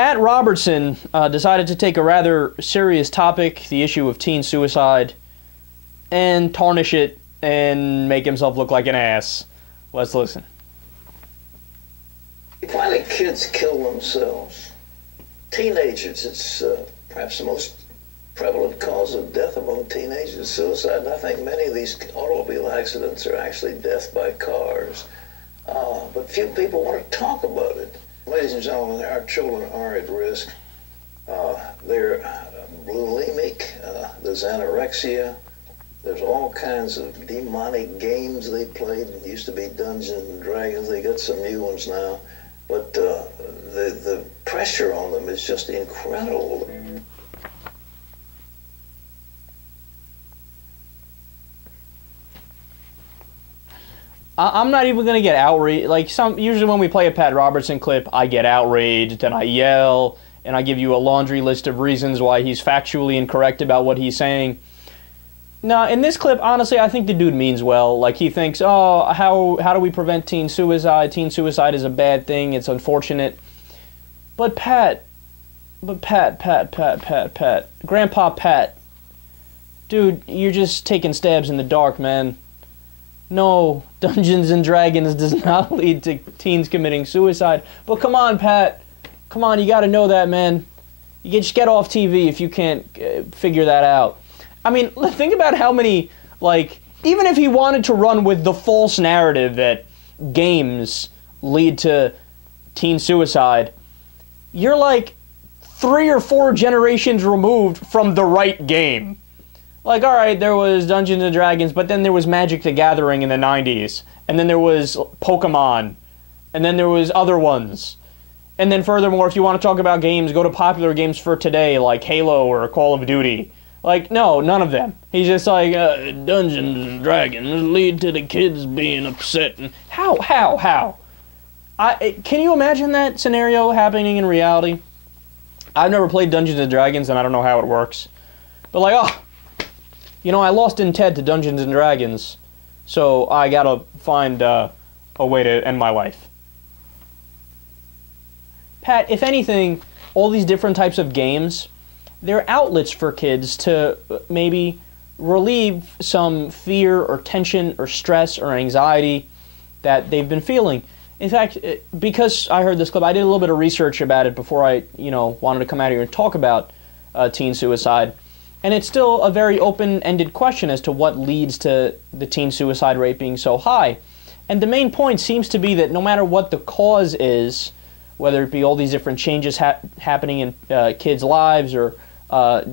Pat Robertson decided to take a rather serious topic, the issue of teen suicide, and tarnish it and make himself look like an ass. Let's listen. Why do kids kill themselves? Teenagers, it's perhaps the most prevalent cause of death among teenagers is suicide. And I think many of these automobile accidents are actually death by cars. But few people want to talk about it. Ladies and gentlemen, our children are at risk. They're bulimic, there's anorexia, there's all kinds of demonic games they played. It used to be Dungeons and Dragons, they got some new ones now. But the pressure on them is just incredible. I'm not even going to get outraged. Like, usually when we play a Pat Robertson clip, I get outraged and I yell and I give you a laundry list of reasons why he's factually incorrect about what he's saying. No, in this clip, honestly, I think the dude means well. Like, he thinks, oh, how do we prevent teen suicide? Teen suicide is a bad thing. It's unfortunate. But Pat. Grandpa Pat. Dude, you're just taking stabs in the dark, man. No, Dungeons and Dragons does not lead to teens committing suicide. But come on, Pat. Come on, you got to know that, man. You just get off TV if you can't figure that out. I mean, think about how many, like, even if he wanted to run with the false narrative that games lead to teen suicide, you're like 3 or 4 generations removed from the right game. Like, all right, there was Dungeons and Dragons, but then there was Magic the Gathering in the 90s, and then there was Pokemon, and then there was other ones. And then furthermore, if you want to talk about games, go to popular games for today, like Halo or Call of Duty. Like, no, none of them. He's just like, Dungeons and Dragons lead to the kids being upset. And how? Can you imagine that scenario happening in reality? I've never played Dungeons and Dragons, and I don't know how it works. But like, oh, you know, I lost in TED to Dungeons and Dragons, so I gotta find a way to end my life. Pat, if anything, all these different types of games, they're outlets for kids to maybe relieve some fear or tension or stress or anxiety that they've been feeling. In fact, because I heard this clip, I did a little bit of research about it before I, wanted to come out here and talk about teen suicide. And it's still a very open-ended question as to what leads to the teen suicide rate being so high. And the main point seems to be that no matter what the cause is, whether it be all these different changes happening in kids' lives or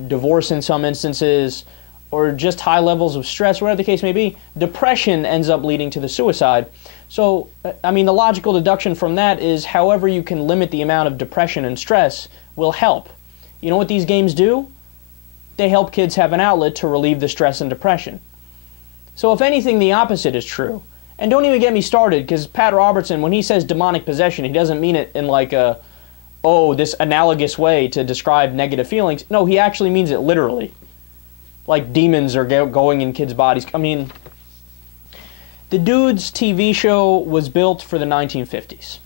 divorce in some instances, or just high levels of stress, whatever the case may be, depression ends up leading to the suicide. So, I mean, the logical deduction from that is however you can limit the amount of depression and stress will help. You know what these games do? They help kids have an outlet to relieve the stress and depression. So if anything, the opposite is true. And don't even get me started, because Pat Robertson, when he says demonic possession, he doesn't mean it in like this analogous way to describe negative feelings. No, he actually means it literally. Like demons are going in kids' bodies. I mean, the dude's TV show was built for the 1950s.